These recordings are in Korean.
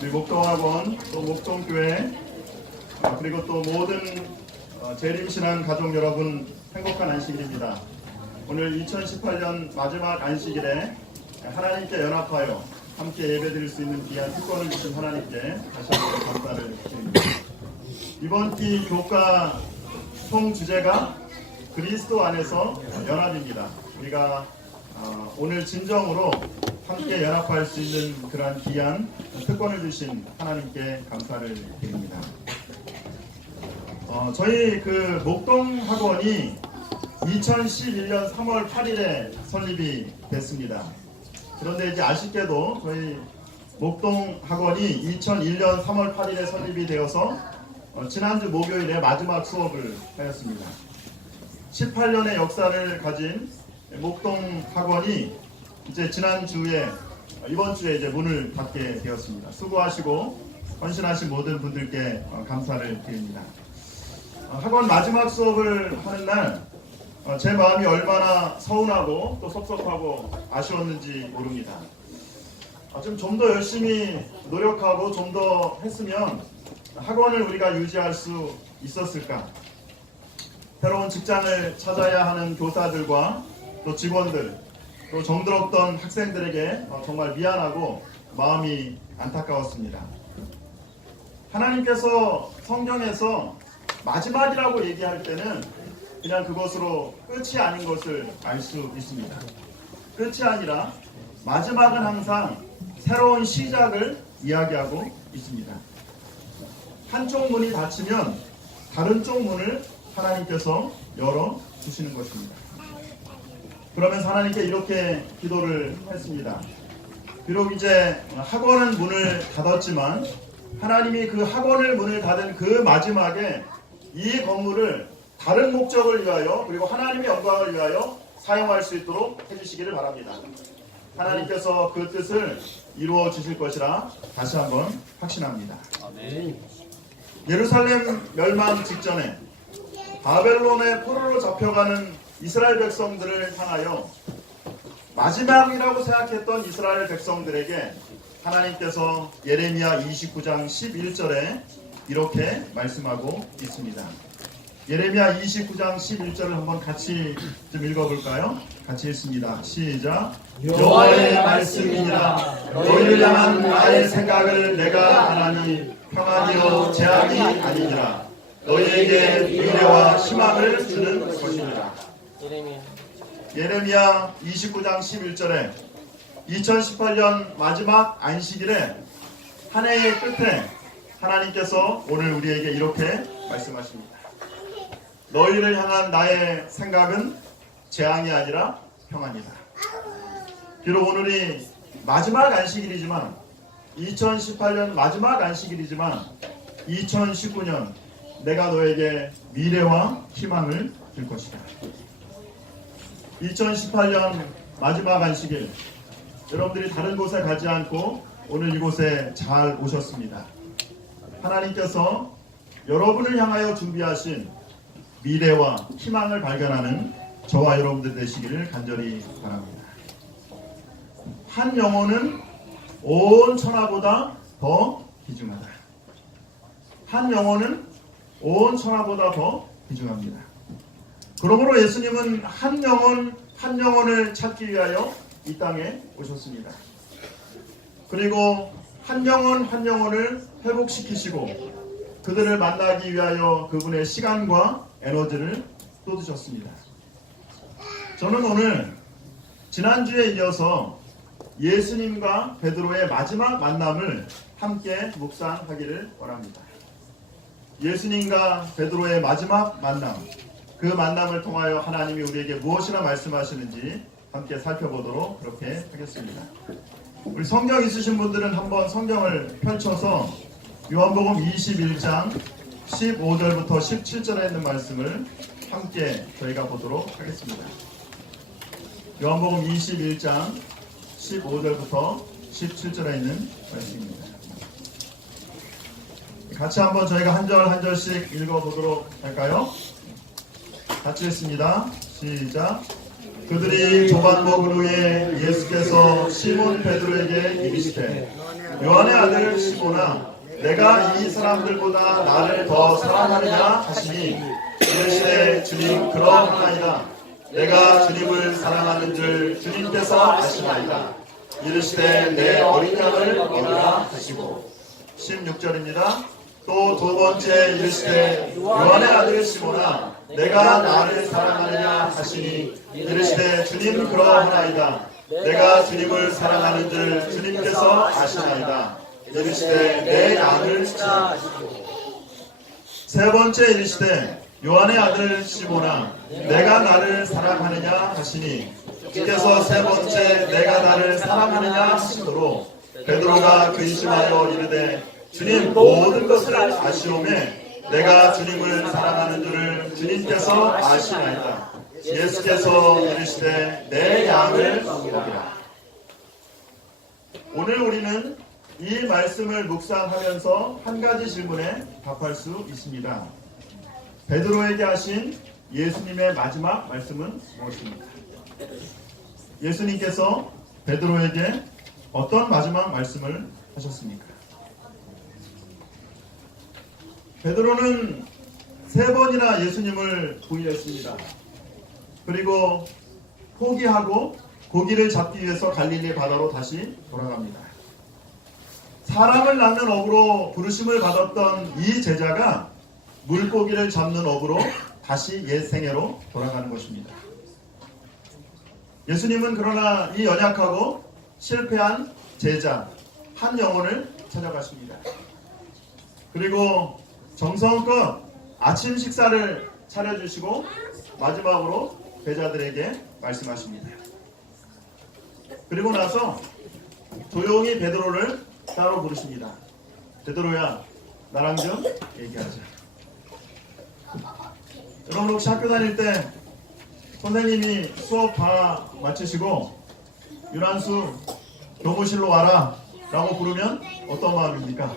우리 목동학원, 또 목동교회, 그리고 또 모든 재림신앙 가족 여러분 행복한 안식일입니다. 오늘 2018년 마지막 안식일에 하나님께 연합하여 함께 예배드릴 수 있는 귀한 특권을 주신 하나님께 다시 한번 감사를 드립니다. 이번 기 교과 총 주제가 그리스도 안에서 연합입니다. 우리가 오늘 진정으로 함께 연합할 수 있는 그러한 귀한 특권을 주신 하나님께 감사를 드립니다. 저희 그 목동 학원이 2011년 3월 8일에 설립이 됐습니다. 그런데 이제 아쉽게도 저희 목동 학원이 2001년 3월 8일에 설립이 되어서 지난주 목요일에 마지막 수업을 하였습니다. 18년의 역사를 가진 목동 학원이 이제 지난주에 이번 주에 이제 문을 닫게 되었습니다. 수고하시고 헌신하신 모든 분들께 감사를 드립니다. 학원 마지막 수업을 하는 날 제 마음이 얼마나 서운하고 또 섭섭하고 아쉬웠는지 모릅니다. 좀 더 열심히 노력하고 좀 더 했으면 학원을 우리가 유지할 수 있었을까? 새로운 직장을 찾아야 하는 교사들과 또 직원들, 또 정들었던 학생들에게 정말 미안하고 마음이 안타까웠습니다. 하나님께서 성경에서 마지막이라고 얘기할 때는 그냥 그것으로 끝이 아닌 것을 알 수 있습니다. 끝이 아니라 마지막은 항상 새로운 시작을 이야기하고 있습니다. 한쪽 문이 닫히면 다른 쪽 문을 하나님께서 열어주시는 것입니다. 그러면서 하나님께 이렇게 기도를 했습니다. 비록 이제 학원은 문을 닫았지만 하나님이 그 학원을 문을 닫은 그 마지막에 이 건물을 다른 목적을 위하여 그리고 하나님의 영광을 위하여 사용할 수 있도록 해주시기를 바랍니다. 하나님께서 그 뜻을 이루어 주실 것이라 다시 한번 확신합니다. 아멘. 예루살렘 멸망 직전에 바벨론의 포로로 잡혀가는 이스라엘 백성들을 향하여 마지막이라고 생각했던 이스라엘 백성들에게 하나님께서 예레미야 29장 11절에 이렇게 말씀하고 있습니다. 예레미야 29장 11절을 한번 같이 좀 읽어볼까요? 같이 읽습니다. 시작. 여호와의 말씀이니라. 너희를 향한 나의 생각을 내가 아나니 평안이요 재앙이 아니니라. 너희에게 미래와 희망을 주는 것이니라. 예레미야 29장 11절에 2018년 마지막 안식일에 한 해의 끝에 하나님께서 오늘 우리에게 이렇게 말씀하십니다. 너희를 향한 나의 생각은 재앙이 아니라 평안이다. 비록 오늘이 마지막 안식일이지만 2018년 마지막 안식일이지만 2019년 내가 너에게 미래와 희망을 줄 것이다. 2018년 마지막 안식일 여러분들이 다른 곳에 가지 않고 오늘 이곳에 잘 오셨습니다. 하나님께서 여러분을 향하여 준비하신 미래와 희망을 발견하는 저와 여러분들 되시기를 간절히 바랍니다. 한 영혼은 온 천하보다 더 귀중하다. 한 영혼은 온 천하보다 더 귀중합니다. 그러므로 예수님은 한 영혼을 찾기 위하여 이 땅에 오셨습니다. 그리고 한 영혼을 회복시키시고 그들을 만나기 위하여 그분의 시간과 에너지를 쏟으셨습니다. 저는 오늘 지난주에 이어서 예수님과 베드로의 마지막 만남을 함께 묵상하기를 원합니다. 예수님과 베드로의 마지막 만남, 그 만남을 통하여 하나님이 우리에게 무엇이나 말씀하시는지 함께 살펴보도록 그렇게 하겠습니다. 우리 성경 있으신 분들은 한번 성경을 펼쳐서 요한복음 21장 15절부터 17절에 있는 말씀을 함께 저희가 보도록 하겠습니다. 요한복음 21장 15절부터 17절에 있는 말씀입니다. 같이 한번 저희가 한 절 한 절씩 읽어보도록 할까요? 같이 읽습니다. 시작. 그들이 조반 먹은 후에 예수께서 예수께서 시몬 베드로에게 이르시되 요한의 아들 시몬아 내가 이 사람들보다 나를 더 사랑하느냐 하시니 이르시되 주님 그러하나이다. 내가 주님을 사랑하는 줄 주님께서 아시나이다. 이르시되 내 어린 양을 먹으라 하시고 16절입니다. 또 두 번째 이르시되 요한의 아들 시몬아 내가 나를 사랑하느냐 하시니 이르시되 주님 그러하나이다. 내가 주님을 사랑하는 줄 주님께서 아시나이다. 이르시되 내 양을 지키라 하시고 세 번째 이르시되 요한의 아들 시몬아 내가 나를 사랑하느냐 하시니 주께서 세 번째 내가 나를 사랑하느냐 하시도록 베드로가 근심하여 이르되 주님 모든 것을 아시오매 내가 주님을 사랑하는 줄을 주님께서 아시나이다. 예수께서 이르시되 내 양을 먹이라. 오늘 우리는 이 말씀을 묵상하면서 한 가지 질문에 답할 수 있습니다. 베드로에게 하신 예수님의 마지막 말씀은 무엇입니까? 예수님께서 베드로에게 어떤 마지막 말씀을 하셨습니까? 베드로는 세 번이나 예수님을 부인했습니다. 그리고 포기하고 고기를 잡기 위해서 갈릴리 바다로 다시 돌아갑니다. 사람을 낚는 어부로 부르심을 받았던 이 제자가 물고기를 잡는 어부로 다시 옛 생애로 돌아가는 것입니다. 예수님은 그러나 이 연약하고 실패한 제자 한 영혼을 찾아가십니다. 그리고 정성껏 아침 식사를 차려주시고 마지막으로 제자들에게 말씀하십니다. 그리고 나서 조용히 베드로를 따로 부르십니다. 베드로야 나랑 좀 얘기하자. 여러분 혹시 학교 다닐 때 선생님이 수업 다 마치시고 유란수 교무실로 와라 라고 부르면 어떤 마음입니까?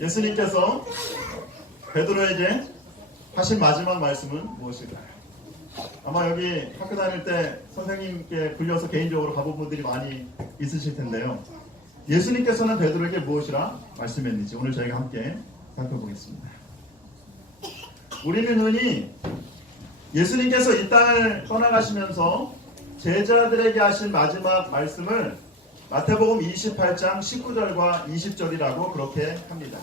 예수님께서 베드로에게 하신 마지막 말씀은 무엇일까요? 아마 여기 학교 다닐 때 선생님께 불려서 개인적으로 가본 분들이 많이 있으실 텐데요. 예수님께서는 베드로에게 무엇이라 말씀했는지 오늘 저희가 함께 살펴보겠습니다. 우리는 흔히 예수님께서 이 땅을 떠나가시면서 제자들에게 하신 마지막 말씀을 마태복음 28장 19절과 20절이라고 그렇게 합니다.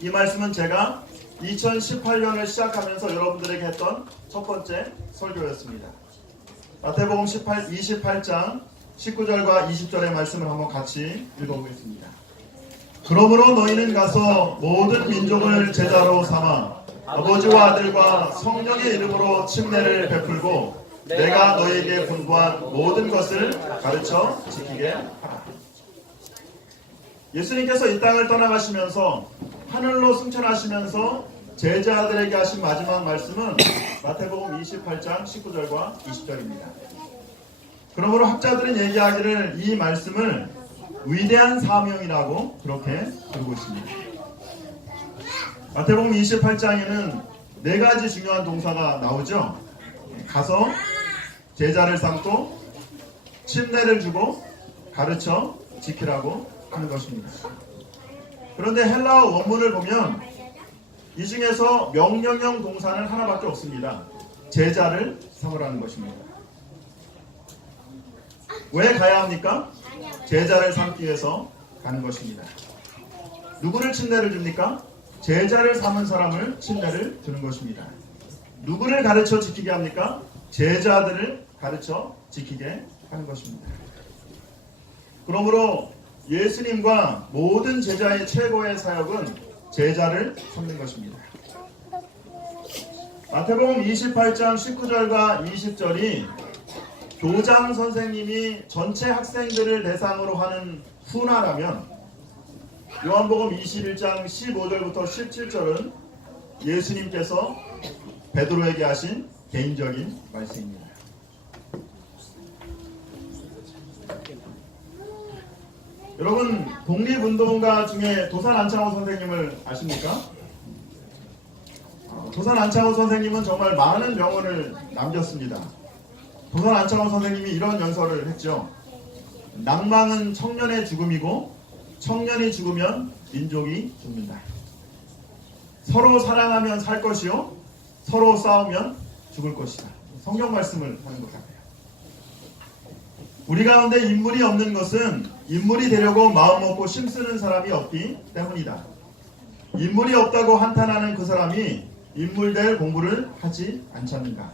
이 말씀은 제가 2018년을 시작하면서 여러분들에게 했던 첫 번째 설교였습니다. 마태복음 28장 19절과 20절의 말씀을 한번 같이 읽어보겠습니다. 그러므로 너희는 가서 모든 민족을 제자로 삼아 아버지와 아들과 성령의 이름으로 침례를 베풀고 내가 너희에게 분부한 모든 것을 가르쳐 지키게 하라. 예수님께서 이 땅을 떠나가시면서 하늘로 승천하시면서 제자들에게 하신 마지막 말씀은 마태복음 28장 19절과 20절입니다. 그러므로 학자들은 얘기하기를 이 말씀을 위대한 사명이라고 그렇게 부르고 있습니다. 마태복음 28장에는 네 가지 중요한 동사가 나오죠. 가서 제자를 삼고 침례를 주고 가르쳐 지키라고 하는 것입니다. 그런데 헬라어 원문을 보면 이 중에서 명령형 동사는 하나밖에 없습니다. 제자를 삼으라는 것입니다. 왜 가야 합니까? 제자를 삼기 위해서 가는 것입니다. 누구를 침례를 줍니까? 제자를 삼은 사람을 침례를 주는 것입니다. 누구를 가르쳐 지키게 합니까? 제자들을 가르쳐 지키게 하는 것입니다. 그러므로 예수님과 모든 제자의 최고의 사역은 제자를 삼는 것입니다. 마태복음 28장 19절과 20절이 교장 선생님이 전체 학생들을 대상으로 하는 훈화라면 요한복음 21장 15절부터 17절은 예수님께서 베드로에게 하신 개인적인 말씀입니다. 여러분 독립운동가 중에 도산 안창호 선생님을 아십니까? 도산 안창호 선생님은 정말 많은 명언을 남겼습니다. 도산 안창호 선생님이 이런 연설을 했죠. 낭망은 청년의 죽음이고 청년이 죽으면 민족이 죽는다. 서로 사랑하면 살 것이요 서로 싸우면 죽을 것이다. 성경 말씀을 하는 것 같아요. 우리 가운데 인물이 없는 것은 인물이 되려고 마음먹고 힘쓰는 사람이 없기 때문이다. 인물이 없다고 한탄하는 그 사람이 인물될 공부를 하지 않잖는가.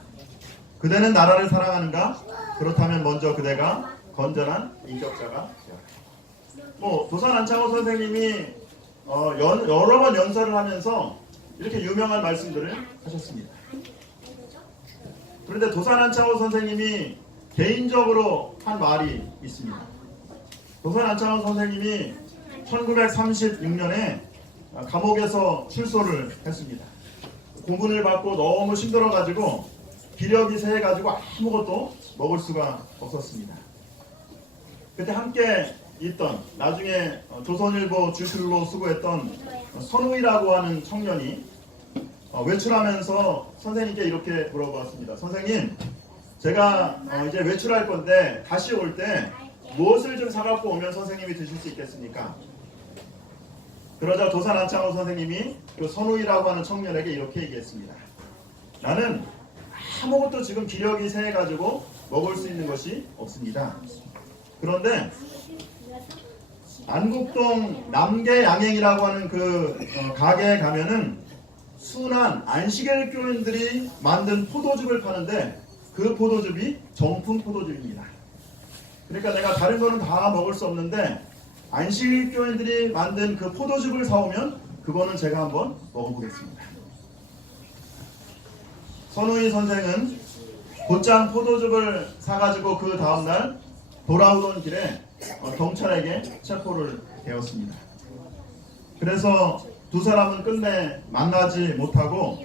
그대는 나라를 사랑하는가? 그렇다면 먼저 그대가 건전한 인격자가 되어라. 도산 안창호 선생님이 여러 번 연설을 하면서 이렇게 유명한 말씀들을 하셨습니다. 그런데 도산 안창호 선생님이 개인적으로 한 말이 있습니다. 도산 안창호 선생님이 1936년에 감옥에서 출소를 했습니다. 고문을 받고 너무 힘들어가지고 기력이 세해가지고 아무것도 먹을 수가 없었습니다. 그때 함께 있던 나중에 조선일보 주필로 수고했던 선우이라고 하는 청년이 외출하면서 선생님께 이렇게 물어보았습니다. 선생님, 제가 이제 외출할 건데 다시 올 때 무엇을 좀 사갖고 오면 선생님이 드실 수 있겠습니까? 그러자 도산 안창호 선생님이 그 선우이라고 하는 청년에게 이렇게 얘기했습니다. 나는 아무것도 지금 기력이 세해가지고 먹을 수 있는 것이 없습니다. 그런데 안국동 남계양행이라고 하는 그 가게에 가면은 순한 안식일 교인들이 만든 포도즙을 파는데 그 포도즙이 정품 포도즙입니다. 그러니까 내가 다른 거는 다 먹을 수 없는데 안식일 교인들이 만든 그 포도즙을 사오면 그거는 제가 한번 먹어보겠습니다. 선우이 선생은 곧장 포도즙을 사가지고 그 다음날 돌아오던 길에 경찰에게 체포를 되었습니다. 그래서 두 사람은 끝내 만나지 못하고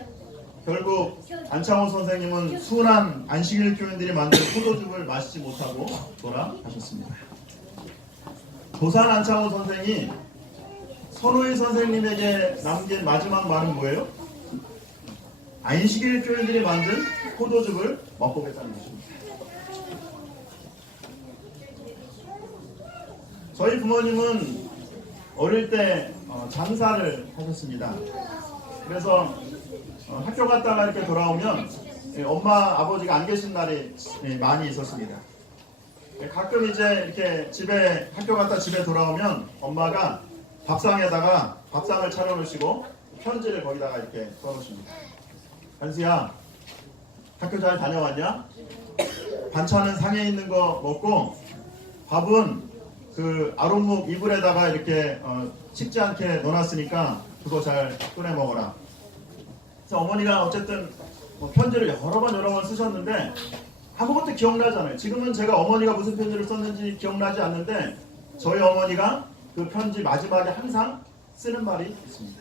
결국 안창호 선생님은 순한 안식일 교인들이 만든 포도즙을 마시지 못하고 돌아가셨습니다. 도산 안창호 선생이 선우이 선생님에게 남긴 마지막 말은 뭐예요? 안식일 교인들이 만든 포도즙을 맛보겠다는 것입니다. 저희 부모님은 어릴 때 장사를 하셨습니다. 그래서 학교 갔다가 이렇게 돌아오면 엄마 아버지가 안 계신 날이 많이 있었습니다. 가끔 이제 이렇게 학교 갔다 집에 돌아오면 엄마가 밥상에다가 밥상을 차려놓으시고 편지를 거기다가 이렇게 써놓으십니다. 한수야, 학교 잘 다녀왔냐? 반찬은 상에 있는 거 먹고 밥은 그 아랫목 이불에다가 이렇게 식지 않게 넣어놨으니까 그거 잘 꺼내 먹어라. 그래서 어머니가 어쨌든 편지를 여러 번 쓰셨는데 아무것도 기억나지 않아요. 지금은 제가 어머니가 무슨 편지를 썼는지 기억나지 않는데 저희 어머니가 그 편지 마지막에 항상 쓰는 말이 있습니다.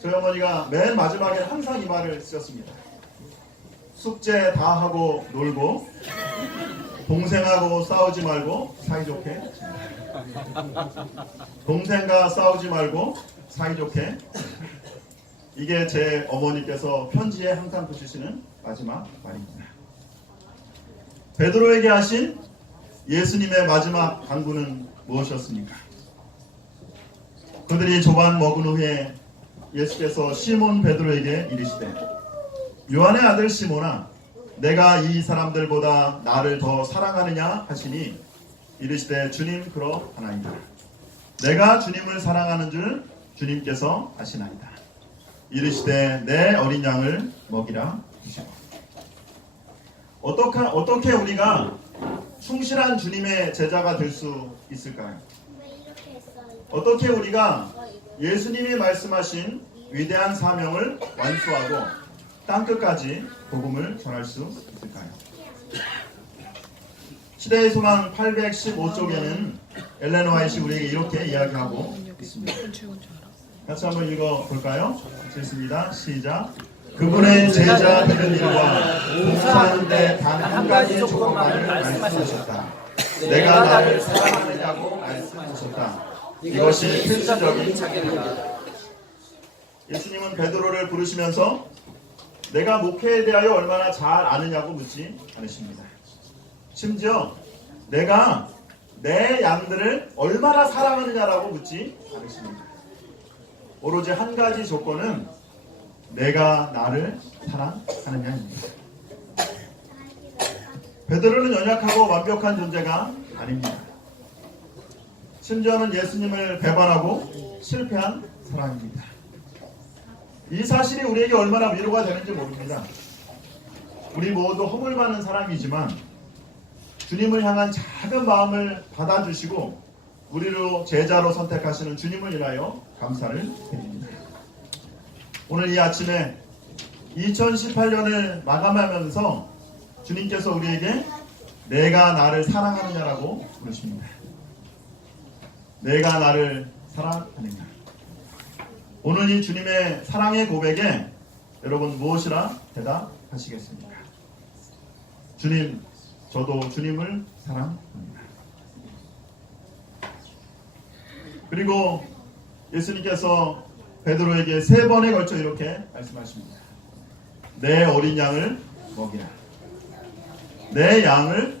저희 어머니가 맨 마지막에 항상 이 말을 쓰셨습니다. 숙제 다 하고 놀고 동생하고 싸우지 말고 사이좋게. 동생과 싸우지 말고 사이좋게. 이게 제 어머니께서 편지에 항상 붙이시는 마지막 말입니다. 베드로에게 하신 예수님의 마지막 간구는 무엇이었습니까? 그들이 조반 먹은 후에 예수께서 시몬 베드로에게 이르시되 요한의 아들 시몬아 내가 이 사람들보다 나를 더 사랑하느냐 하시니 이르시되 주님 그러하나이다. 내가 주님을 사랑하는 줄 주님께서 아시나이다. 이르시되 내 어린 양을 먹이라 하시고. 어떻게 우리가 충실한 주님의 제자가 될 수 있을까요? 어떻게 우리가 예수님이 말씀하신 위대한 사명을 완수하고 땅끝까지 복음을 전할 수 있을까요? 시대의 소망 815쪽에는 엘렌 화이트가 우리에게 이렇게 이야기하고 있습니다. 같이 한번 읽어볼까요? 읽습니다. 시작. 그분의 제자 되는 일과 봉사하는데 단 한 가지 조건만을 말씀하셨다. 내가 나를 사랑하느냐고 말씀하셨다. 이것이 필수적인 자기입니다. 예수님은 베드로를 부르시면서 내가 목회에 대하여 얼마나 잘 아느냐고 묻지 않으십니다. 심지어 내가 내 양들을 얼마나 사랑하느냐라고 묻지 않으십니다. 오로지 한 가지 조건은 내가 나를 사랑하느냐입니다. 베드로는 연약하고 완벽한 존재가 아닙니다. 심지어는 예수님을 배반하고 실패한 사람입니다. 이 사실이 우리에게 얼마나 위로가 되는지 모릅니다. 우리 모두 허물받는 사람이지만 주님을 향한 작은 마음을 받아주시고 우리로 제자로 선택하시는 주님을 인하여 감사를 드립니다. 오늘 이 아침에 2018년을 마감하면서 주님께서 우리에게 내가 나를 사랑하느냐라고 물으십니다. 내가 나를 사랑하느냐. 오늘 이 주님의 사랑의 고백에 여러분 무엇이라 대답하시겠습니까? 주님, 저도 주님을 사랑합니다. 그리고 예수님께서 베드로에게 3번에 걸쳐 이렇게 말씀하십니다. 내 어린 양을 먹이라. 내 양을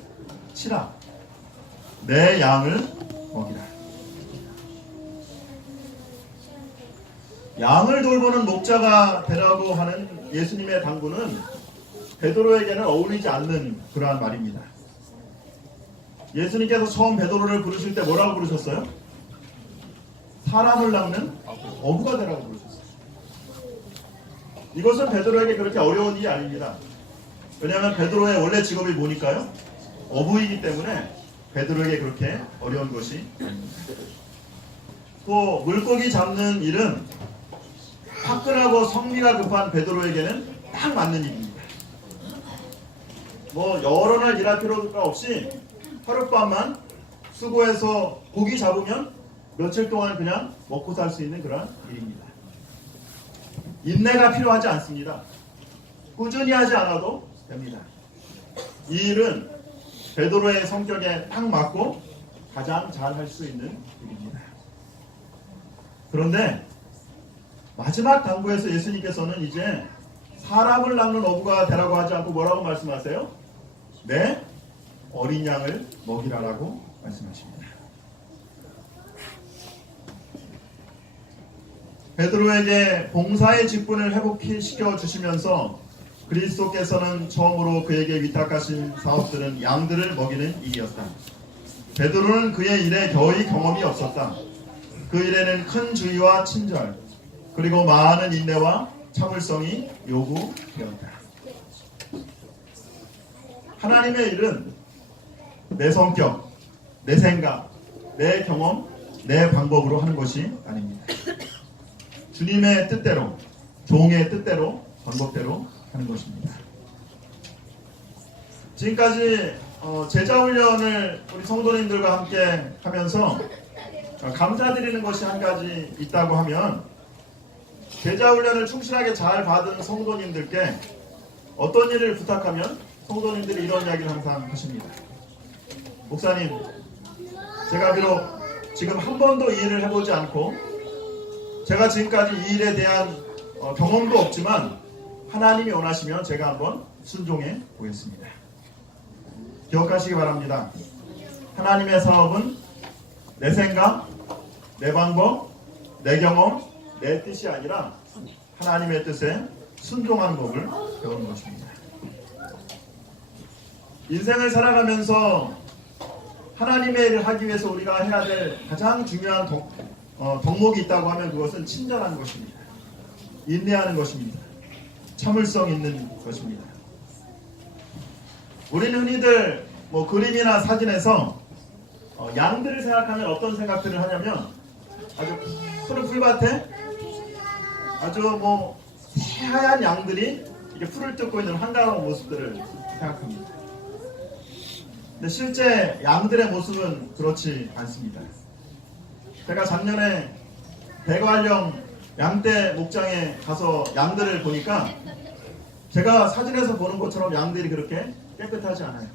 치라. 내 양을 먹이라. 양을 돌보는 목자가 되라고 하는 예수님의 당부는 베드로에게는 어울리지 않는 그러한 말입니다. 예수님께서 처음 베드로를 부르실 때 뭐라고 부르셨어요? 사람을 낚는 어부가 되라고 부르셨어요. 이것은 베드로에게 그렇게 어려운 일이 아닙니다. 왜냐하면 베드로의 원래 직업이 뭐니까요? 어부이기 때문에 베드로에게 그렇게 어려운 것이 아닙니다. 또 물고기 잡는 일은 화끈하고 성미가 급한 베드로에게는 딱 맞는 일입니다. 뭐 여러 날 일할 필요가 없이 하룻밤만 수고해서 고기 잡으면 며칠 동안 그냥 먹고 살 수 있는 그런 일입니다. 인내가 필요하지 않습니다. 꾸준히 하지 않아도 됩니다. 이 일은 베드로의 성격에 딱 맞고 가장 잘 할 수 있는 일입니다. 그런데 마지막 당부에서 예수님께서는 이제 사람을 낚는 어부가 되라고 하지 않고 뭐라고 말씀하세요? 내 어린 양을 먹이라라고 말씀하십니다. 베드로에게 봉사의 직분을 회복시켜 주시면서 그리스도께서는 처음으로 그에게 위탁하신 사업들은 양들을 먹이는 일이었다. 베드로는 그의 일에 거의 경험이 없었다. 그 일에는 큰 주의와 친절 그리고 많은 인내와 참을성이 요구되었다. 하나님의 일은 내 성격, 내 생각, 내 경험, 내 방법으로 하는 것이 아닙니다. 주님의 뜻대로, 종의 뜻대로, 방법대로 하는 것입니다. 지금까지 제자훈련을 우리 성도님들과 함께 하면서 감사드리는 것이 한 가지 있다고 하면 제자훈련을 충실하게 잘 받은 성도님들께 어떤 일을 부탁하면 성도님들이 이런 이야기를 항상 하십니다. 목사님, 제가 비록 지금 한 번도 이 일을 해보지 않고 제가 지금까지 이 일에 대한 경험도 없지만 하나님이 원하시면 제가 한번 순종해 보겠습니다. 기억하시기 바랍니다. 하나님의 사업은 내 생각, 내 방법, 내 경험, 내 뜻이 아니라 하나님의 뜻에 순종하는 법을 배우는 것입니다. 인생을 살아가면서 하나님의 일을 하기 위해서 우리가 해야 될 가장 중요한 덕목이 있다고 하면 그것은 친절한 것입니다. 인내하는 것입니다. 참을성 있는 것입니다. 우리는 흔히들 그림이나 사진에서 양들을 생각하면 어떤 생각들을 하냐면 아주 푸른 풀밭에 아주 새하얀 양들이 이렇게 풀을 뜯고 있는 한가로운 모습들을 생각합니다. 근데 실제 양들의 모습은 그렇지 않습니다. 제가 작년에 대관령 양떼 목장에 가서 양들을 보니까 제가 사진에서 보는 것처럼 양들이 그렇게 깨끗하지 않아요.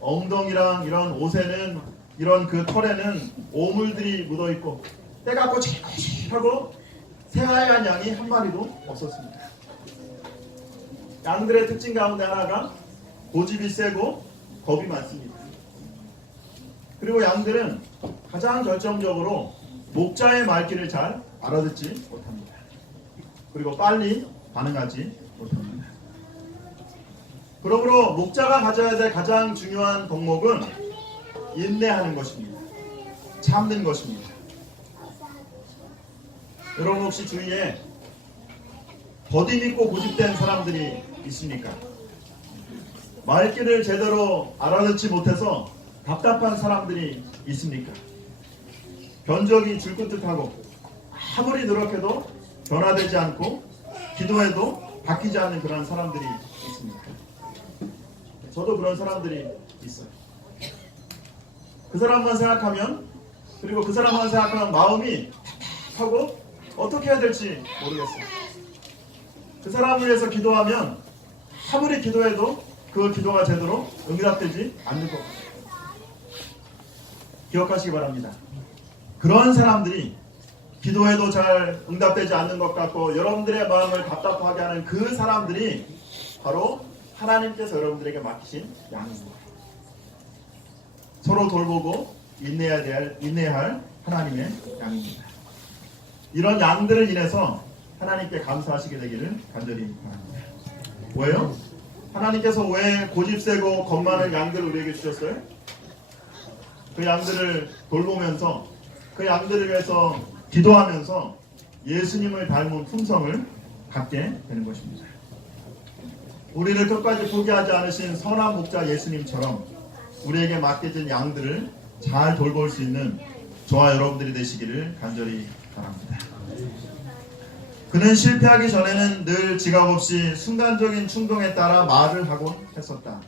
엉덩이랑 이런 옷에는 이런 그 털에는 오물들이 묻어있고 때가 꼬질꼬질하고 새하얀 양이 한 마리도 없었습니다. 양들의 특징 가운데 하나가 고집이 세고 겁이 많습니다. 그리고 양들은 가장 결정적으로 목자의 말귀를 잘 알아듣지 못합니다. 그리고 빨리 반응하지 못합니다. 그러므로 목자가 가져야 될 가장 중요한 덕목은 인내하는 것입니다. 참는 것입니다. 여러분 혹시 주위에 더디 믿고 고집된 사람들이 있습니까? 말귀를 제대로 알아듣지 못해서 답답한 사람들이 있습니까? 견적이 줄긋듯하고 아무리 노력해도 변화되지 않고 기도해도 바뀌지 않는 그런 사람들이 있습니다. 저도 그런 사람들이 있어요. 그 사람만 생각하면, 그리고 그 사람만 생각하면 마음이 하고 어떻게 해야 될지 모르겠어요. 그 사람을 위해서 기도하면 아무리 기도해도 그 기도가 제대로 응답되지 않는 것 같아요. 기억하시기 바랍니다. 그런 사람들이 기도해도 잘 응답되지 않는 것 같고 여러분들의 마음을 답답하게 하는 그 사람들이 바로 하나님께서 여러분들에게 맡기신 양입니다. 서로 돌보고 인내해야 할 하나님의 양입니다. 이런 양들을 인해서 하나님께 감사하시게 되기를 간절히 바랍니다. 왜요? 하나님께서 왜 고집세고 겁 많은 양들을 우리에게 주셨어요? 그 양들을 돌보면서 그 양들을 위해서 기도하면서 예수님을 닮은 품성을 갖게 되는 것입니다. 우리를 끝까지 포기하지 않으신 선한 목자 예수님처럼 우리에게 맡겨진 양들을 잘 돌볼 수 있는 저와 여러분들이 되시기를 간절히 바랍니다. 그는 실패하기 전에는 늘 지각 없이 순간적인 충동에 따라 말을 하곤 했었다.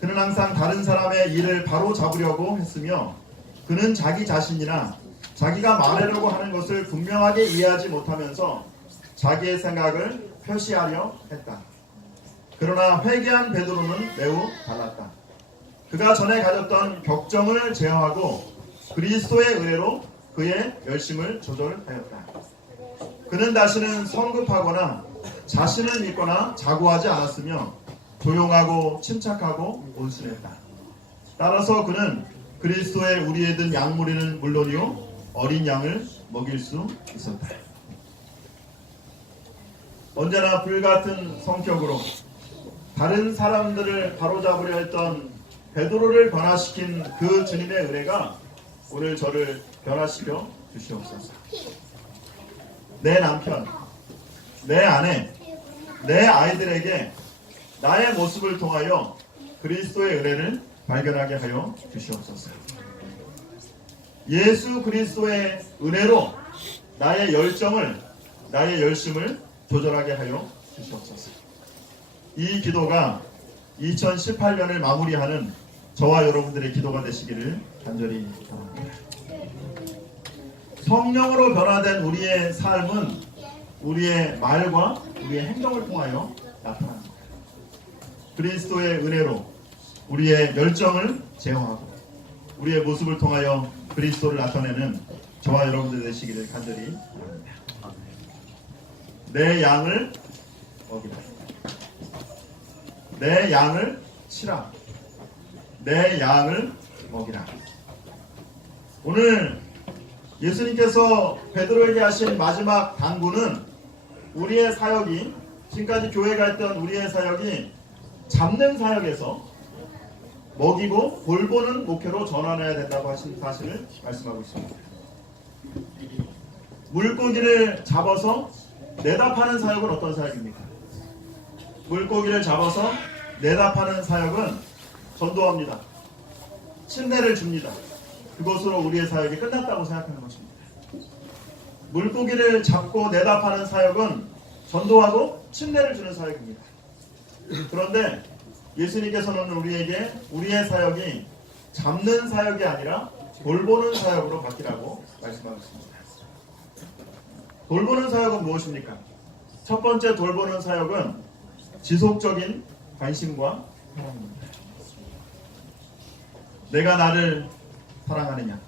그는 항상 다른 사람의 일을 바로 잡으려고 했으며 그는 자기 자신이나 자기가 말하려고 하는 것을 분명하게 이해하지 못하면서 자기의 생각을 표시하려 했다. 그러나 회개한 베드로는 매우 달랐다. 그가 전에 가졌던 격정을 제어하고 그리스도의 은혜로 그의 열심을 조절하였다. 그는 다시는 성급하거나 자신을 믿거나 자고하지 않았으며 조용하고 침착하고 온순했다. 따라서 그는 그리스도의 우리에 든 양무리는 물론이요 어린 양을 먹일 수 있었다. 언제나 불같은 성격으로 다른 사람들을 바로잡으려 했던 베드로를 변화시킨 그 주님의 은혜가 오늘 저를 변화시켜 주시옵소서. 내 남편, 내 아내, 내 아이들에게 나의 모습을 통하여 그리스도의 은혜를 발견하게 하여 주시옵소서. 예수 그리스도의 은혜로 나의 열정을, 나의 열심을 조절하게 하여 주시옵소서. 이 기도가 2018년을 마무리하는 저와 여러분들의 기도가 되시기를 간절히 바랍니다. 성령으로 변화된 우리의 삶은 우리의 말과 우리의 행동을 통하여 나타납니다. 그리스도의 은혜로 우리의 열정을 제어하고 우리의 모습을 통하여 그리스도를 나타내는 저와 여러분들 되시기를 간절히 바랍니다. 내 양을 먹이라. 내 양을 치라. 내 양을 먹이라. 오늘 예수님께서 베드로에게 하신 마지막 당부는 우리의 사역이, 지금까지 교회가 했던 우리의 사역이 잡는 사역에서 먹이고 돌보는 목표로 전환해야 된다고 하신 사실을 말씀하고 있습니다. 물고기를 잡아서 내다 파는 사역은 어떤 사역입니까? 물고기를 잡아서 내다 파는 사역은 전도합니다. 침례를 줍니다. 그것으로 우리의 사역이 끝났다고 생각하는 것입니다. 물고기를 잡고 내다 파는 사역은 전도하고 침례를 주는 사역입니다. 그런데 예수님께서는 우리에게 우리의 사역이 잡는 사역이 아니라 돌보는 사역으로 바뀌라고 말씀하셨습니다. 돌보는 사역은 무엇입니까? 첫 번째 돌보는 사역은 지속적인 관심과 사랑입니다. 내가 나를 사랑하느냐?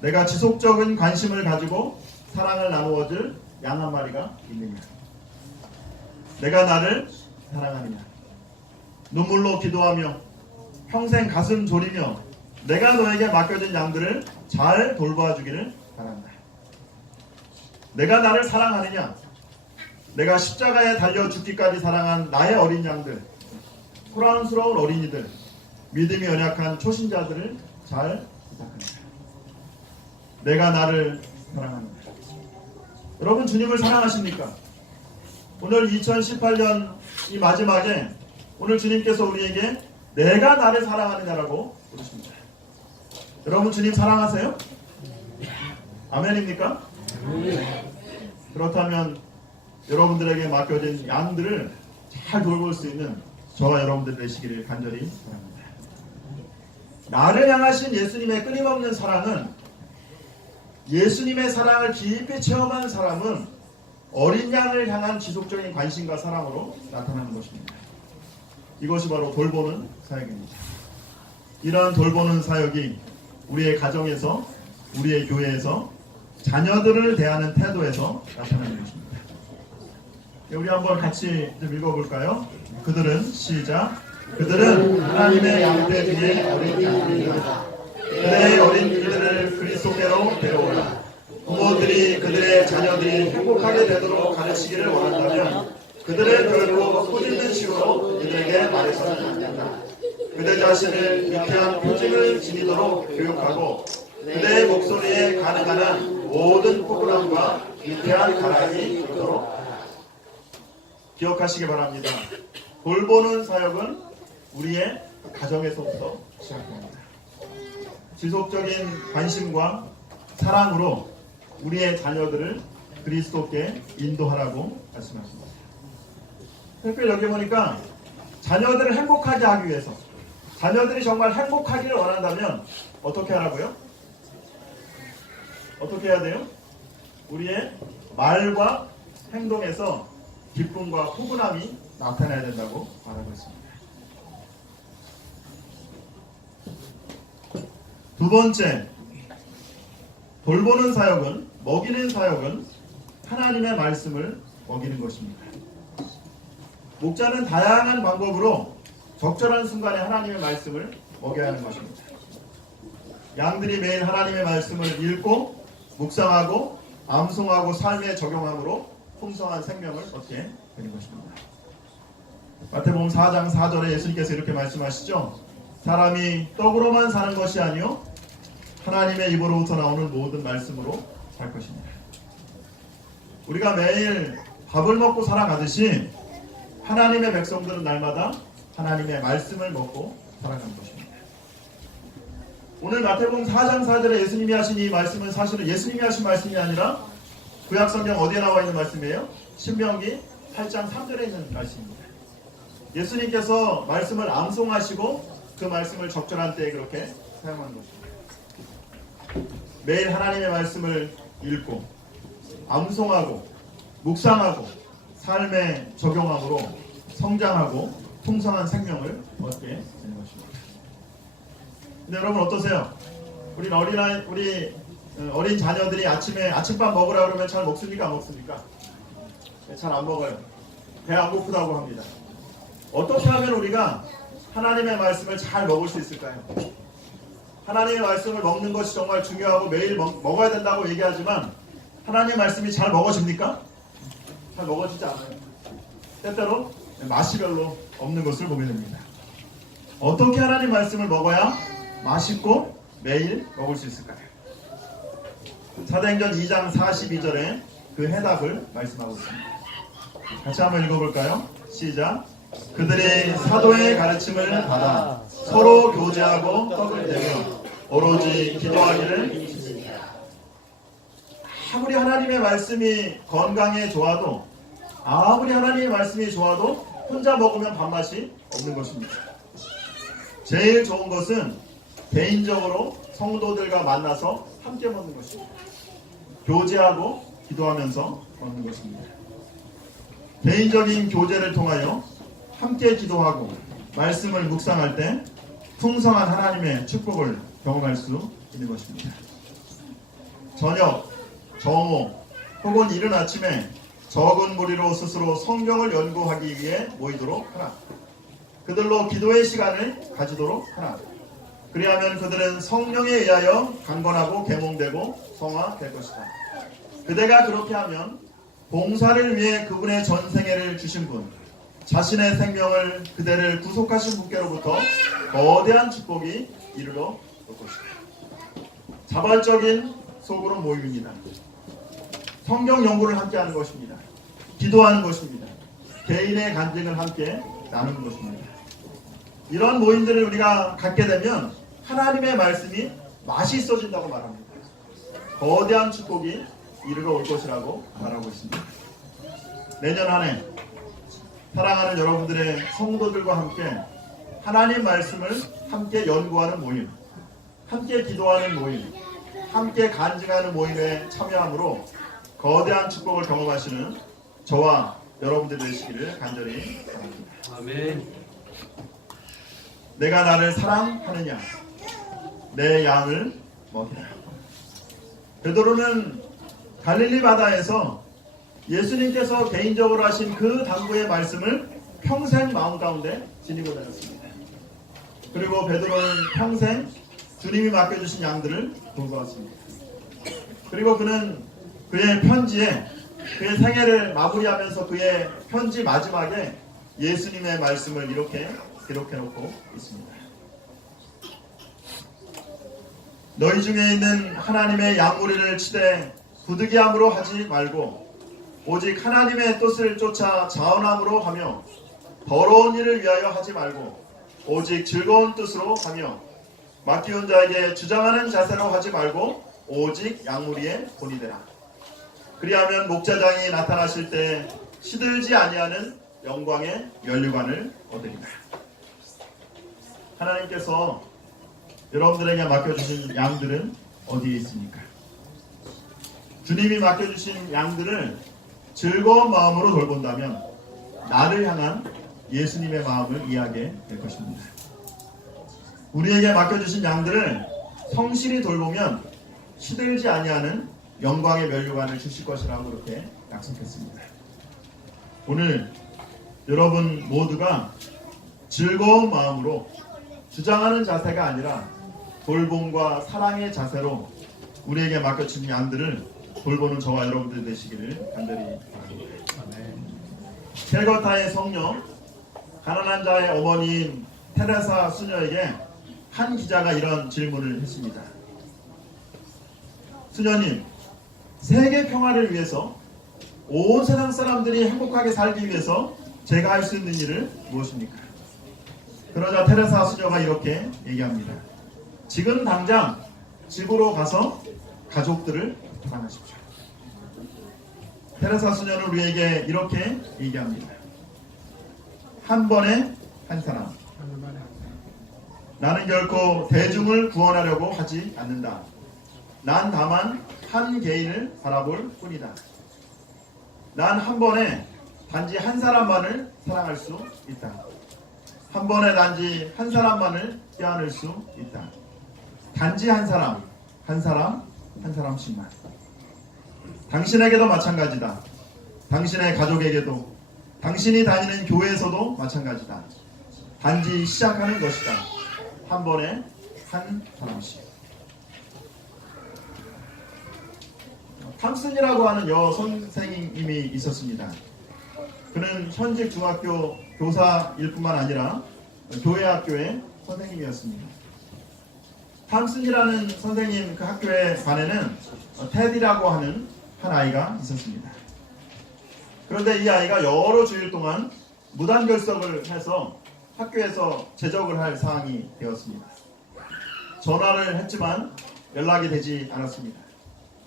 내가 지속적인 관심을 가지고 사랑을 나누어줄 양 한 마리가 있느냐? 내가 나를 사랑하느냐? 눈물로 기도하며 평생 가슴 졸이며 내가 너에게 맡겨진 양들을 잘 돌봐주기를 바란다. 내가 나를 사랑하느냐? 내가 십자가에 달려 죽기까지 사랑한 나의 어린 양들, 소란스러운 어린이들, 믿음이 연약한 초신자들을 잘 부탁합니다. 내가 나를 사랑합니다. 여러분, 주님을 사랑하십니까? 오늘 2018년 이 마지막에 오늘 주님께서 우리에게 내가 나를 사랑하느냐라고 부르십니다. 여러분, 주님 사랑하세요? 아멘입니까? 그렇다면 여러분들에게 맡겨진 양들을 잘 돌볼 수 있는 저와 여러분들 되시기를 간절히 바랍니다. 나를 향하신 예수님의 끊임없는 사랑은, 예수님의 사랑을 깊이 체험한 사람은 어린 양을 향한 지속적인 관심과 사랑으로 나타나는 것입니다. 이것이 바로 돌보는 사역입니다. 이러한 돌보는 사역이 우리의 가정에서, 우리의 교회에서, 자녀들을 대하는 태도에서 나타나는 것입니다. 우리 한번 같이 좀 읽어볼까요? 그들은, 시작. 그들은 하나님의 양떼 중에 어린 양들이다. 그들의 어린 이들을 그리스도께로 데려오라. 부모들이 그들의 자녀들이 행복하게 되도록 가르치기를 원한다면 그들을 결코 꾸짖는 식으로 이들에게 말해서는 안 된다. 그들 자신을 유쾌한 표징을 지니도록 교육하고 그들의 목소리에 가능한 한 모든 포근함과 유쾌한 가랑이 있도록 하라. 기억하시기 바랍니다. 돌보는 사역은 우리의 가정에서부터 시작합니다. 지속적인 관심과 사랑으로 우리의 자녀들을 그리스도께 인도하라고 말씀하십니다. 특별히 여기 보니까 자녀들을 행복하게 하기 위해서, 자녀들이 정말 행복하기를 원한다면 어떻게 하라고요? 어떻게 해야 돼요? 우리의 말과 행동에서 기쁨과 포근함이 나타나야 된다고 말하고 있습니다. 두 번째, 돌보는 사역은, 먹이는 사역은 하나님의 말씀을 먹이는 것입니다. 목자는 다양한 방법으로 적절한 순간에 하나님의 말씀을 먹여야 하는 것입니다. 양들이 매일 하나님의 말씀을 읽고 묵상하고 암송하고 삶에 적용함으로 풍성한 생명을 얻게 되는 것입니다. 마태복음 4장 4절에 예수님께서 이렇게 말씀하시죠. 사람이 떡으로만 사는 것이 아니요 하나님의 입으로부터 나오는 모든 말씀으로 살 것입니다. 우리가 매일 밥을 먹고 살아가듯이 하나님의 백성들은 날마다 하나님의 말씀을 먹고 살아가는 것입니다. 오늘 마태복음 4장 4절에 예수님이 하신 이 말씀은 사실은 예수님이 하신 말씀이 아니라 구약성경 어디에 나와 있는 말씀이에요? 신명기 8장 3절에 있는 말씀입니다. 예수님께서 말씀을 암송하시고 그 말씀을 적절한 때에 그렇게 사용하는 것입니다. 매일 하나님의 말씀을 읽고 암송하고 묵상하고 삶에 적용함으로 성장하고 풍성한 생명을 얻게 되는 것입니다. 근데 여러분 어떠세요? 우리 어린 자녀들이 아침에 아침밥 먹으라 그러면 잘 먹습니까? 안 먹습니까? 잘 안 먹어요. 배 안 고프다고 합니다. 어떻게 하면 우리가 하나님의 말씀을 잘 먹을 수 있을까요? 하나님의 말씀을 먹는 것이 정말 중요하고 매일 먹어야 된다고 얘기하지만 하나님의 말씀이 잘 먹어집니까? 잘 먹어지지 않아요. 때때로 맛이 별로 없는 것을 보게 됩니다. 어떻게 하나님 말씀을 먹어야 맛있고 매일 먹을 수 있을까요? 사도행전 2장 42절에 그 해답을 말씀하고 있습니다. 같이 한번 읽어볼까요? 시작. 그들이 사도의 가르침을 받아 서로 교제하고 떡을 떼며 오로지 기도하기를 힘쓰니라. 아무리 하나님의 말씀이 건강에 좋아도, 아무리 하나님의 말씀이 좋아도 혼자 먹으면 밥맛이 없는 것입니다. 제일 좋은 것은 개인적으로 성도들과 만나서 함께 먹는 것입니다. 교제하고 기도하면서 먹는 것입니다. 개인적인 교제를 통하여 함께 기도하고 말씀을 묵상할 때 풍성한 하나님의 축복을 경험할 수 있는 것입니다. 저녁, 정오 혹은 이른 아침에 적은 무리로 스스로 성경을 연구하기 위해 모이도록 하라. 그들로 기도의 시간을 가지도록 하라. 그리하면 그들은 성령에 의하여 강건하고 계몽되고 성화될 것이다. 그대가 그렇게 하면 봉사를 위해 그분의 전생애를 주신 분, 자신의 생명을 그대를 구속하신 분께로부터 거대한 축복이 이르러 올 것이다. 자발적인 소그룹 모임입니다. 성경 연구를 함께 하는 것입니다. 기도하는 것입니다. 개인의 간증을 함께 나누는 것입니다. 이런 모임들을 우리가 갖게 되면 하나님의 말씀이 맛이 있어진다고 말합니다. 거대한 축복이 이르러 올 것이라고 말하고 있습니다. 내년 한 해 사랑하는 여러분들의 성도들과 함께 하나님 말씀을 함께 연구하는 모임, 함께 기도하는 모임, 함께 간증하는 모임에 참여함으로 거대한 축복을 경험하시는 저와 여러분들 되시기를 간절히 바랍니다. 아멘. 내가 나를 사랑하느냐, 내 양을 먹이라. 베드로는 갈릴리 바다에서 예수님께서 개인적으로 하신 그 당부의 말씀을 평생 마음 가운데 지니고 다녔습니다. 그리고 베드로는 평생 주님이 맡겨주신 양들을 돌보았습니다. 그리고 그는 그의 편지에 그의 생애를 마무리하면서 그의 편지 마지막에 예수님의 말씀을 이렇게 기록해놓고 있습니다. 너희 중에 있는 하나님의 양무리를 치되 부득이함으로 하지 말고 오직 하나님의 뜻을 쫓아 자원함으로 하며 더러운 일을 위하여 하지 말고 오직 즐거운 뜻으로 하며 맡기운 자에게 주장하는 자세로 하지 말고 오직 양무리에 본이 되라. 그리하면 목자장이 나타나실 때 시들지 아니하는 영광의 면류관을 얻으리라. 하나님께서 여러분들에게 맡겨주신 양들은 어디에 있습니까? 주님이 맡겨주신 양들을 즐거운 마음으로 돌본다면 나를 향한 예수님의 마음을 이해하게 될 것입니다. 우리에게 맡겨주신 양들을 성실히 돌보면 시들지 아니하는 영광의 면류관을 주실 것이라고 그렇게 약속했습니다. 오늘 여러분 모두가 즐거운 마음으로 주장하는 자세가 아니라 돌봄과 사랑의 자세로 우리에게 맡겨진 양들을 돌보는 저와 여러분들 되시기를 간절히 바랍니다. 캘거타의 성녀, 가난한 자의 어머니인 테레사 수녀에게 한 기자가 이런 질문을 했습니다. 수녀님, 세계 평화를 위해서 온 세상 사람들이 행복하게 살기 위해서 제가 할 수 있는 일은 무엇입니까? 그러자 테레사 수녀가 이렇게 얘기합니다. 지금 당장 집으로 가서 가족들을 부탁하십시오. 테레사 수녀는 우리에게 이렇게 얘기합니다. 한 번에 한 사람. 나는 결코 대중을 구원하려고 하지 않는다. 난 다만 한 개인을 바라볼 뿐이다. 난 한 번에 단지 한 사람만을 사랑할 수 있다. 한 번에 단지 한 사람만을 껴안을 수 있다. 단지 한 사람, 한 사람, 한 사람씩만. 당신에게도 마찬가지다. 당신의 가족에게도, 당신이 다니는 교회에서도 마찬가지다. 단지 시작하는 것이다. 한 번에 한 사람씩. 탐슨이라고 하는 여 선생님이 있었습니다. 그는 현직 중학교 교사일 뿐만 아니라 교회 학교의 선생님이었습니다. 탐슨이라는 선생님 그 학교의 반에는 테디라고 하는 한 아이가 있었습니다. 그런데 이 아이가 여러 주일 동안 무단결석을 해서 학교에서 제적을 할 상황이 되었습니다. 전화를 했지만 연락이 되지 않았습니다.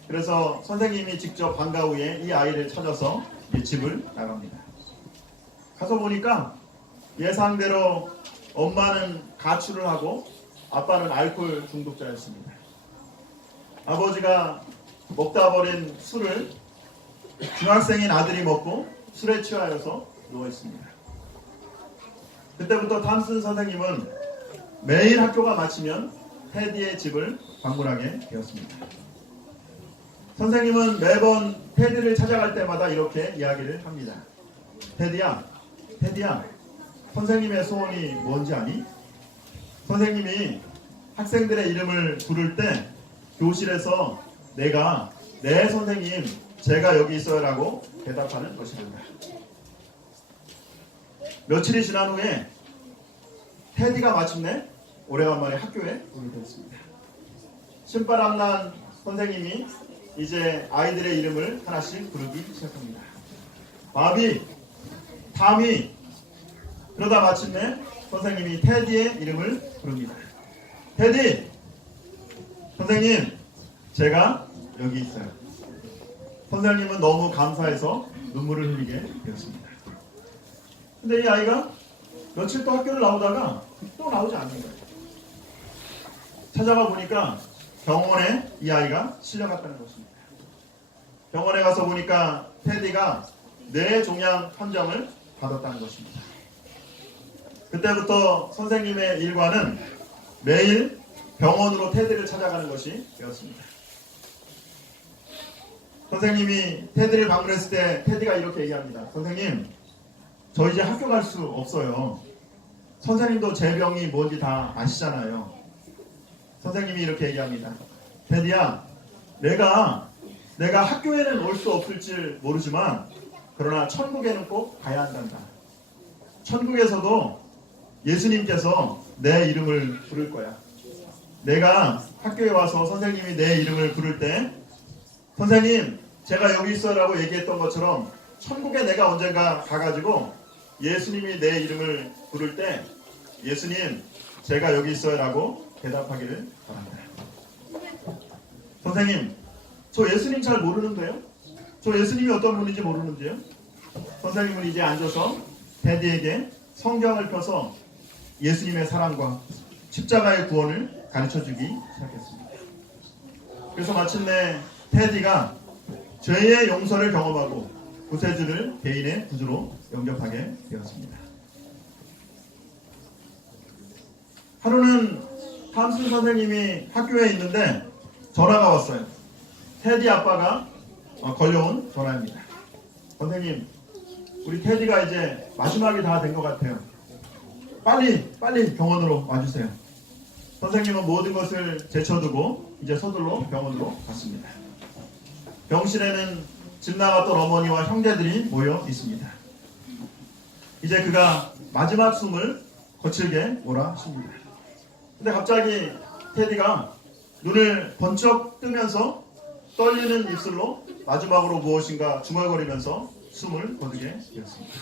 그래서 선생님이 직접 방과 후에 이 아이를 찾아서 집을 나갑니다. 가서 보니까 예상대로 엄마는 가출을 하고 아빠는 알코올 중독자였습니다. 아버지가 먹다 버린 술을 중학생인 아들이 먹고 술에 취하여서 누워있습니다. 그때부터 탐슨 선생님은 매일 학교가 마치면 테디의 집을 방문하게 되었습니다. 선생님은 매번 테디를 찾아갈 때마다 이렇게 이야기를 합니다. 테디야, 선생님의 소원이 뭔지 아니? 선생님이 학생들의 이름을 부를 때 교실에서 내가 네 선생님 제가 여기 있어요 라고 대답하는 것입니다. 며칠이 지난 후에 테디가 마침내 오래간만에 학교에 오게 되었습니다. 신바람난 선생님이 이제 아이들의 이름을 하나씩 부르기 시작합니다. 바비, 타미. 그러다 마침내 선생님이 테디의 이름을 부릅니다. 테디, 선생님 제가 여기 있어요. 선생님은 너무 감사해서 눈물을 흘리게 되었습니다. 근데 이 아이가 며칠 또 학교를 나오다가 또 나오지 않는 거예요. 찾아가 보니까 병원에 이 아이가 실려갔다는 것입니다. 병원에 가서 보니까 테디가 뇌종양 판정을 받았다는 것입니다. 그때부터 선생님의 일과는 매일 병원으로 테디를 찾아가는 것이 되었습니다. 선생님이 테디를 방문했을 때 테디가 이렇게 얘기합니다. 선생님, 저 이제 학교 갈 수 없어요. 선생님도 제 병이 뭔지 다 아시잖아요. 선생님이 이렇게 얘기합니다. 테디야, 내가 학교에는 올 수 없을지 모르지만 그러나 천국에는 꼭 가야 한단다. 천국에서도 예수님께서 내 이름을 부를 거야. 내가 학교에 와서 선생님이 내 이름을 부를 때 선생님 제가 여기 있어요 라고 얘기했던 것처럼 천국에 내가 언젠가 가가지고 예수님이 내 이름을 부를 때 예수님 제가 여기 있어요 라고 대답하기를 바랍니다. 선생님 저 예수님 잘 모르는데요? 저 예수님이 어떤 분인지 모르는데요? 선생님은 이제 앉아서 테디에게 성경을 펴서 예수님의 사랑과 십자가의 구원을 가르쳐주기 시작했습니다. 그래서 마침내 테디가 죄의 용서를 경험하고 구세주를 개인의 구주로 영접하게 되었습니다. 하루는 탐슨 선생님이 학교에 있는데 전화가 왔어요. 테디 아빠가 걸려온 전화입니다. 선생님, 우리 테디가 이제 마지막이 다 된 것 같아요. 빨리 병원으로 와주세요. 선생님은 모든 것을 제쳐두고 이제 서둘러 병원으로 갔습니다. 병실에는 집 나갔던 어머니와 형제들이 모여 있습니다. 이제 그가 마지막 숨을 거칠게 몰아쉽니다. 근데 갑자기 테디가 눈을 번쩍 뜨면서 떨리는 입술로 마지막으로 무엇인가 중얼거리면서 숨을 거두게 되었습니다.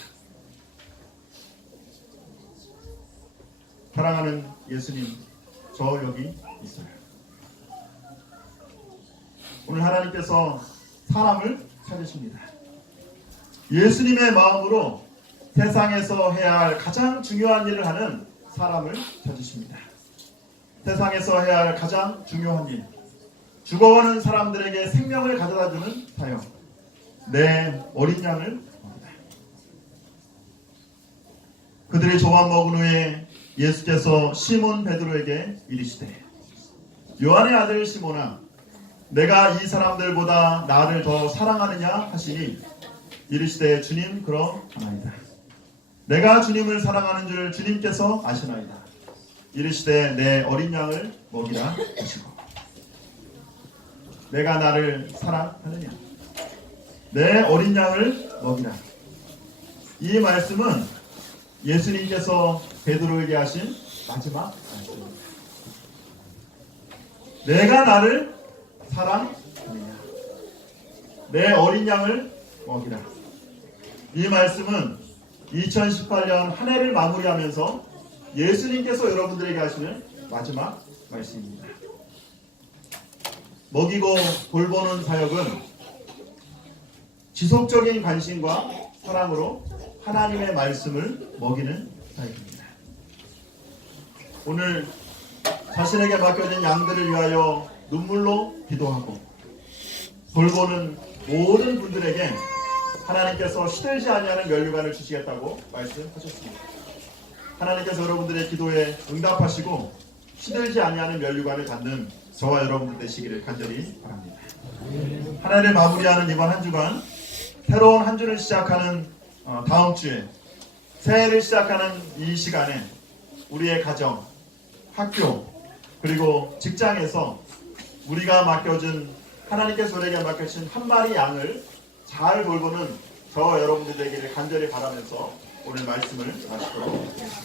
사랑하는 예수님, 저 여기 있어요. 오늘 하나님께서 사람을 찾으십니다. 예수님의 마음으로 세상에서 해야 할 가장 중요한 일을 하는 사람을 찾으십니다. 세상에서 해야 할 가장 중요한 일, 죽어가는 사람들에게 생명을 가져다주는 사역, 내 어린 양을 그들이 조각 먹은 후에 예수께서 시몬 베드로에게 이르시되 요한의 아들 시몬아 내가 이 사람들보다 나를 더 사랑하느냐 하시니 이르시되 주님 그러하나이다. 내가 주님을 사랑하는 줄 주님께서 아시나이다. 이르시되 내 어린 양을 먹이라 하시고 내가 나를 사랑하느냐 내 어린 양을 먹이라. 이 말씀은 예수님께서 베드로에게 하신 마지막 말씀입니다. 내가 나를 사랑하느냐 내 어린 양을 먹이라. 이 말씀은 2018년 한 해를 마무리하면서 예수님께서 여러분들에게 하시는 마지막 말씀입니다. 먹이고 돌보는 사역은 지속적인 관심과 사랑으로 하나님의 말씀을 먹이는 사역입니다. 오늘 자신에게 맡겨진 양들을 위하여 눈물로 기도하고 돌보는 모든 분들에게 하나님께서 시들지 아니하는 면류관을 주시겠다고 말씀하셨습니다. 하나님께서 여러분들의 기도에 응답하시고 시들지 아니하는 면류관을 갖는 저와 여러분들 되시기를 간절히 바랍니다. 한 해를 마무리하는 이번 한 주간 새로운 한 주를 시작하는 다음 주에 새해를 시작하는 이 시간에 우리의 가정, 학교, 그리고 직장에서 우리가 맡겨준 하나님께서 우리에게 맡겨주신 한 마리 양을 잘 돌보는 저 여러분들 되기를 간절히 바라면서 오늘 말씀을 마치도록 하겠습니다.